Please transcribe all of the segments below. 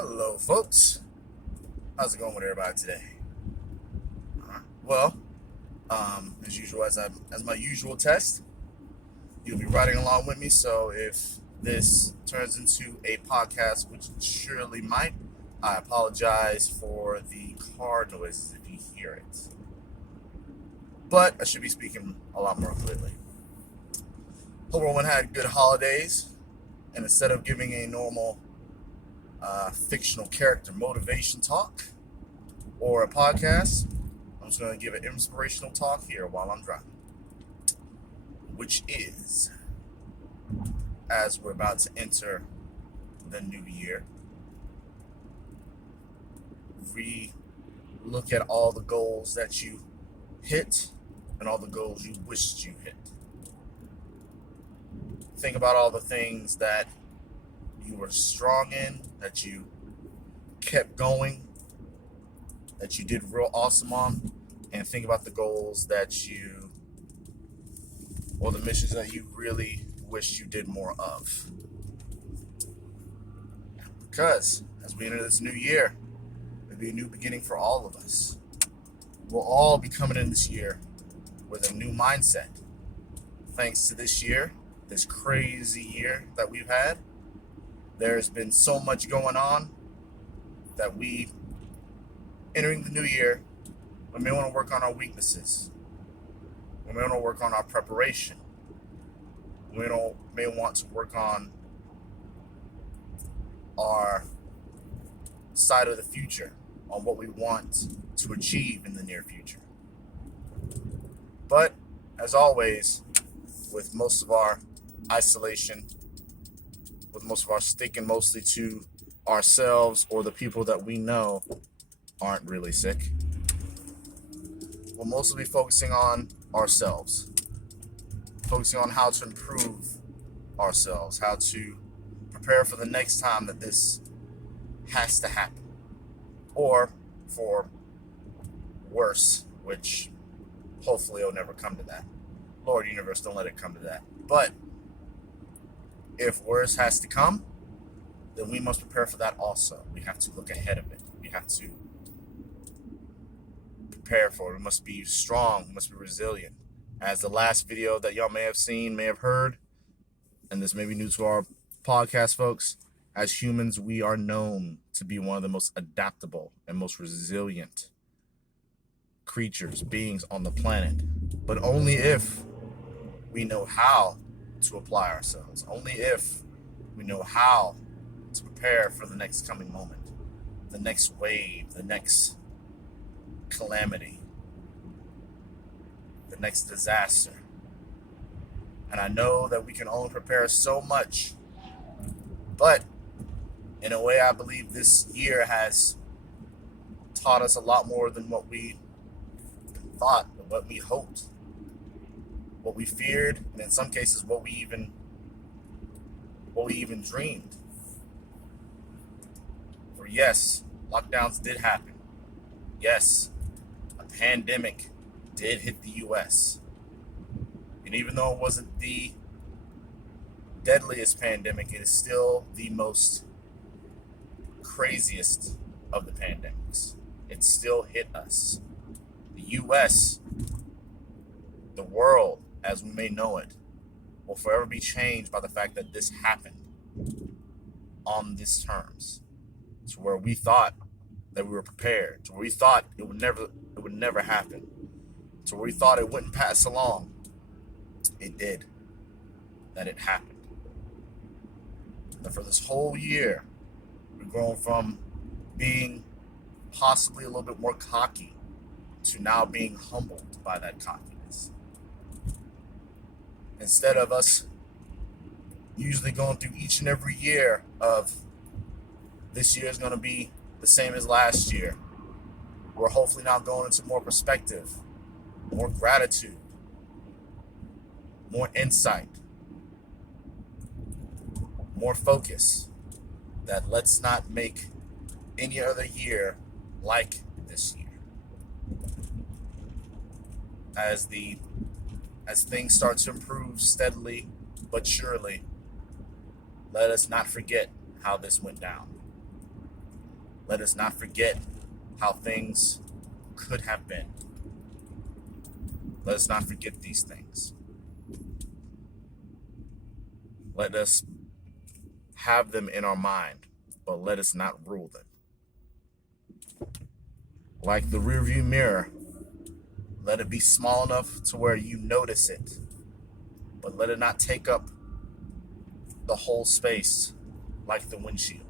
Hello, folks. How's it going with everybody today? Well, as usual, as my usual test, you'll be riding along with me. So if this turns into a podcast, which it surely might, I apologize for the car noises if you hear it. But I should be speaking a lot more clearly. Hope everyone had good holidays, and instead of giving a normal fictional character motivation talk or a podcast, I'm just going to give an inspirational talk here while I'm driving, which is, as we're about to enter the new year, look at all the goals that you hit and all the goals you wished you hit. Think about all the things that you were strong in, that you kept going, that you did real awesome on, and think about the goals or the missions that you really wish you did more of. Because as we enter this new year, it'll be a new beginning for all of us. We'll all be coming in this year with a new mindset. Thanks to this year, this crazy year that we've had, there's been so much going on that entering the new year, we may want to work on our weaknesses. We may want to work on our preparation. We may want to work on our side of the future, on what we want to achieve in the near future. But, as always, with most of our isolation, with most of our sticking mostly to ourselves or the people that we know aren't really sick, we'll mostly be focusing on ourselves, focusing on how to improve ourselves, how to prepare for the next time that this has to happen, or for worse, which hopefully it'll never come to that. Lord, universe, don't let it come to that. But if worse has to come, then we must prepare for that also. We have to look ahead of it. We have to prepare for it. We must be strong. We must be resilient. As the last video that y'all may have seen, may have heard, and this may be new to our podcast, folks, as humans, we are known to be one of the most adaptable and most resilient creatures, beings on the planet. But only if we know how to apply ourselves, only if we know how to prepare for the next coming moment, the next wave, the next calamity, the next disaster. And I know that we can only prepare so much, but in a way, I believe this year has taught us a lot more than what we thought, what we hoped, what we feared, and in some cases, what we even dreamed. For yes, lockdowns did happen. Yes, a pandemic did hit the U.S. And even though it wasn't the deadliest pandemic, it is still the most craziest of the pandemics. It still hit us. The U.S., the world, as we may know it, will forever be changed by the fact that this happened on these terms, to where we thought that we were prepared, to where we thought it would never happen, to where we thought it wouldn't pass along. It did. That it happened. And for this whole year, we've grown from being possibly a little bit more cocky to now being humbled by that cockiness. Instead of us usually going through each and every year of this year is going to be the same as last year, we're hopefully now going into more perspective, more gratitude, more insight, more focus, that let's not make any other year like this year. As things start to improve steadily but surely, let us not forget how this went down. Let us not forget how things could have been. Let us not forget these things. Let us have them in our mind, but let us not rule them. Like the rearview mirror, let it be small enough to where you notice it, but let it not take up the whole space like the windshield.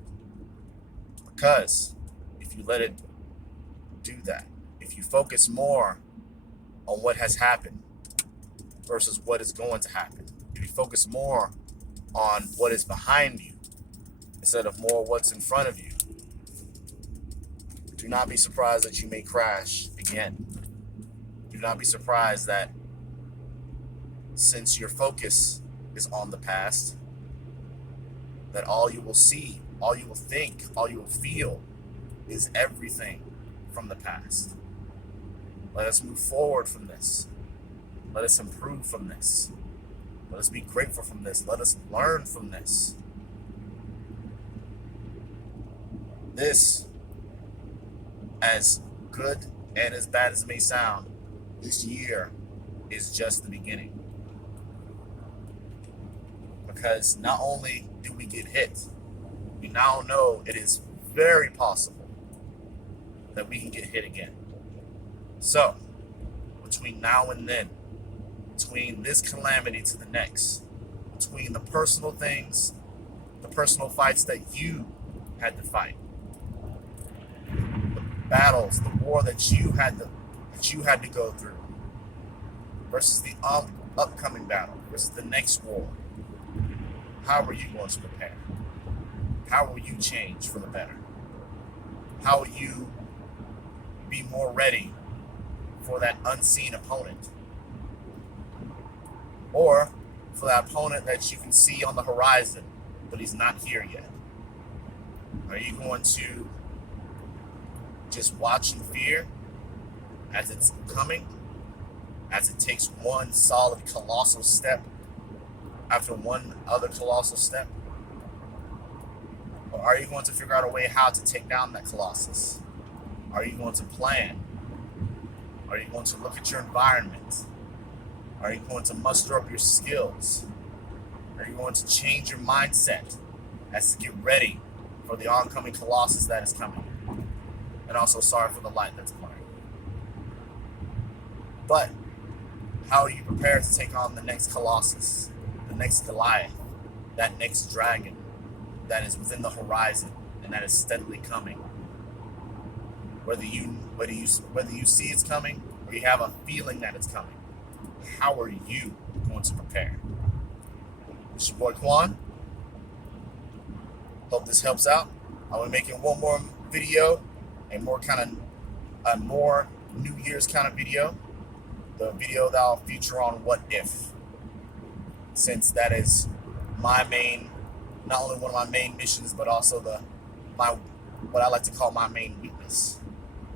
Because if you let it do that, if you focus more on what has happened versus what is going to happen, if you focus more on what is behind you instead of more what's in front of you, do not be surprised that you may crash again. Do not be surprised that since your focus is on the past, that all you will see, all you will think, all you will feel is everything from the past. Let us move forward from this. Let us improve from this. Let us be grateful from this. Let us learn from this. This, as good and as bad as it may sound, this year is just the beginning. Because not only do we get hit, we now know it is very possible that we can get hit again. So, between now and then, between this calamity to the next, between the personal things, the personal fights that you had to fight, the battles, the war that you had to go through, versus the upcoming battle, versus the next war, how are you going to prepare? How will you change for the better? How will you be more ready for that unseen opponent? Or for that opponent that you can see on the horizon, but he's not here yet? Are you going to just watch in fear as it's coming, as it takes one solid colossal step after one other colossal step? Or are you going to figure out a way how to take down that colossus? Are you going to plan? Are you going to look at your environment? Are you going to muster up your skills? Are you going to change your mindset as to get ready for the oncoming colossus that is coming? And also sorry for the light that's playing. But how are you prepared to take on the next colossus, the next Goliath, that next dragon that is within the horizon and that is steadily coming? Whether you see it's coming or you have a feeling that it's coming, how are you going to prepare? It's your boy Quan. Hope this helps out. I'll be making one more video, a more New Year's kind of video. The video that I'll feature on what if, since that is my main, not only one of my main missions, but also what I like to call my main weakness.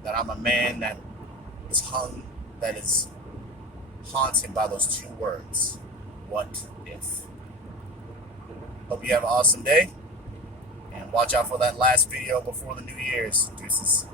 That I'm a man that is haunted by those two words, what if. Hope you have an awesome day, and watch out for that last video before the New Year's. Deuces.